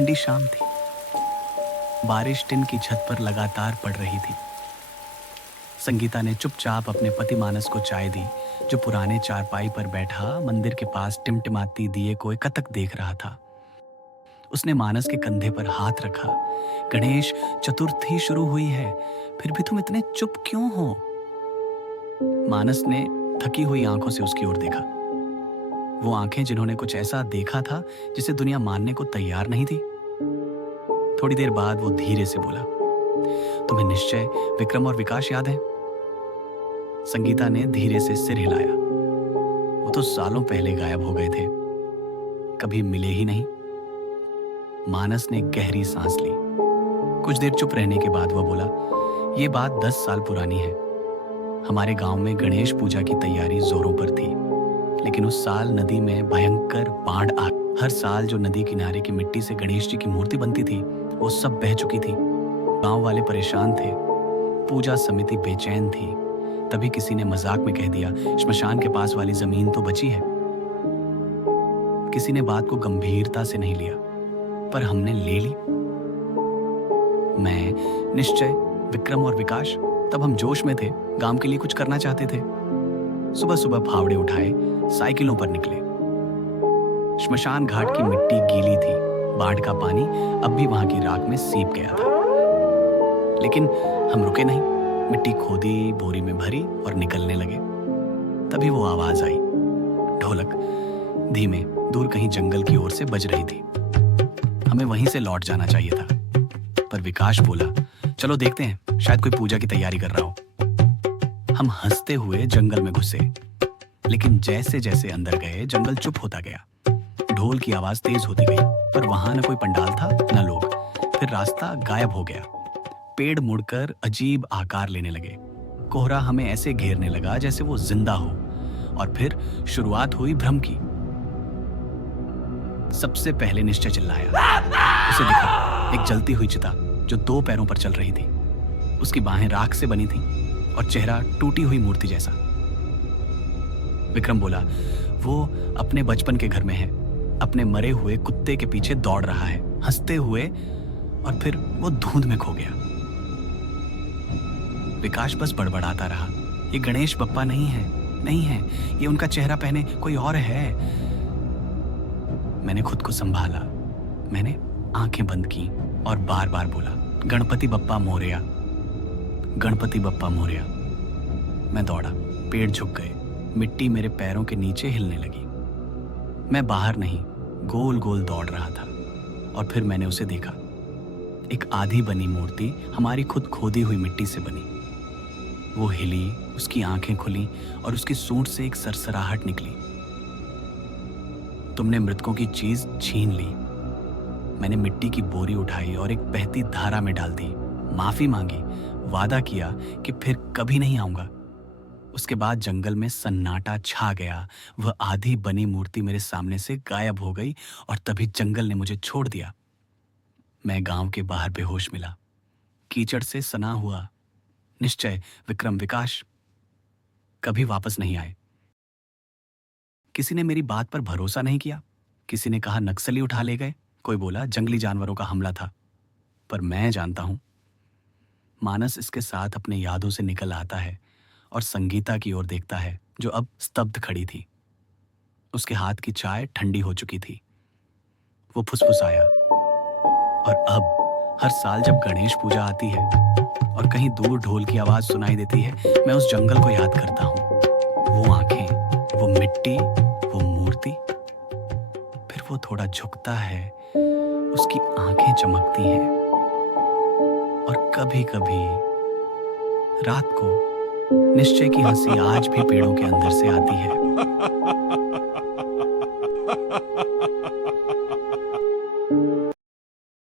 ठंडी शाम थी। बारिश टिन की छत पर लगातार पड़ रही थी। संगीता ने चुपचाप अपने पति मानस को चाय दी, जो पुराने चारपाई पर बैठा मंदिर के पास टिमटिमाती दिए को एकटक देख रहा था। उसने मानस के कंधे पर हाथ रखा। गणेश, चतुर्थी शुरू हुई है, फिर भी तुम इतने चुप क्यों हो? मानस ने थकी हुई आंखों से उसकी ओर देखा। वो आंखें जिन्होंने कुछ ऐसा देखा था जिसे दुनिया मानने को तैयार नहीं थी। थोड़ी देर बाद वो धीरे से बोला, तुम्हें निश्चय विक्रम और विकास याद है? संगीता ने धीरे से सिर हिलाया। वो तो सालों पहले गायब हो गए थे, कभी मिले ही नहीं। मानस ने गहरी सांस ली। कुछ देर चुप रहने के बाद वह बोला, ये बात 10 साल पुरानी है। हमारे गांव में गणेश पूजा की तैयारी जोरों पर थी, लेकिन उस साल नदी में भयंकर बाढ़ आ। हर साल जो नदी किनारे की मिट्टी से गणेश जी की मूर्ति बनती थी, वो सब बह चुकी थी। गांव वाले परेशान थे, पूजा समिति बेचैन थी। तभी किसी ने मजाक में कह दिया, श्मशान के पास वाली जमीन तो बची है। किसी ने बात को गंभीरता से नहीं लिया, पर हमने ले ली। मैं, निश्चय, विक्रम और विकास, तब हम जोश में थे, गांव के लिए कुछ करना चाहते थे। सुबह सुबह फावड़े उठाए, साइकिलों पर निकले। श्मशान घाट की मिट्टी गीली थी, बाढ़ का पानी अब भी वहां की राख में सीप गया था। लेकिन हम रुके नहीं, मिट्टी खोदी, बोरी में भरी और निकलने लगे। तभी वो आवाज आई। ढोलक धीमे दूर कहीं जंगल की ओर से बज रही थी। हमें वहीं से लौट जाना चाहिए था, पर विकास बोला, चलो देखते हैं, शायद कोई पूजा की तैयारी कर रहा हो। हम हंसते हुए जंगल में घुसे, लेकिन जैसे जैसे अंदर गए जंगल चुप होता गया। ढोल की आवाज तेज होती गई, पर वहां न कोई पंडाल था न लोग। फिर रास्ता गायब हो गया। पेड़ मुड़कर अजीब आकार लेने लगे। कोहरा हमें ऐसे घेरने लगा जैसे वो जिंदा हो। और फिर शुरुआत हुई भ्रम की। सबसे पहले निश्चय चिल्लाया। उसे दिखा एक जलती हुई चिता जो 2 पैरों पर चल रही थी। उसकी बाहें राख से बनी थीं और चेहरा टूटी हुई मूर्ति जैसा। विक्रम बोला, वो अपने बचपन के घर में है, अपने मरे हुए कुत्ते के पीछे दौड़ रहा है, हंसते हुए, और फिर वो धुंध में खो गया। विकास बस बड़बड़ाता रहा, ये गणेश बप्पा नहीं है, नहीं है, ये उनका चेहरा पहने कोई और है। मैंने खुद को संभाला। मैंने आंखें बंद की और बार बार बोला, गणपति बप्पा मोरया, गणपति बप्पा मोरया। मैं दौड़ा, पेड़ झुक गए, मिट्टी मेरे पैरों के नीचे हिलने लगी। मैं बाहर नहीं, गोल गोल दौड़ रहा था। और फिर मैंने उसे देखा। एक आधी बनी मूर्ति हमारी खुद खोदी हुई मिट्टी से बनी। वो हिली, उसकी आंखें खुली और उसकी सूंड से एक सरसराहट निकली। तुमने मृतकों की चीज छीन ली। मैंने मिट्टी की बोरी उठाई और एक बहती धारा में डाल दी। माफी मांगी, वादा किया कि फिर कभी नहीं आऊंगा। उसके बाद जंगल में सन्नाटा छा गया। वह आधी बनी मूर्ति मेरे सामने से गायब हो गई और तभी जंगल ने मुझे छोड़ दिया। मैं गांव के बाहर बेहोश मिला, कीचड़ से सना हुआ। निश्चय, विक्रम, विकास कभी वापस नहीं आए। किसी ने मेरी बात पर भरोसा नहीं किया। किसी ने कहा नक्सली उठा ले गए, कोई बोला जंगली जानवरों का हमला था। पर मैं जानता हूं, मानस इसके साथ अपने यादों से निकल आता है और संगीता की ओर देखता है, जो अब स्तब्ध खड़ी थी। उसके हाथ की चाय ठंडी हो चुकी थी। वो फुसफुसाया, और अब हर साल जब गणेश पूजा आती है और कहीं दूर ढोल की आवाज सुनाई देती है, मैं उस जंगल को याद करता हूं। वो आंखें, वो मिट्टी, वो मूर्ति। फिर वो थोड़ा झुकता है, उसकी आंखें चमकती हैं। और कभी कभी रात को निश्चय की हंसी आज भी पेड़ों के अंदर से आती है।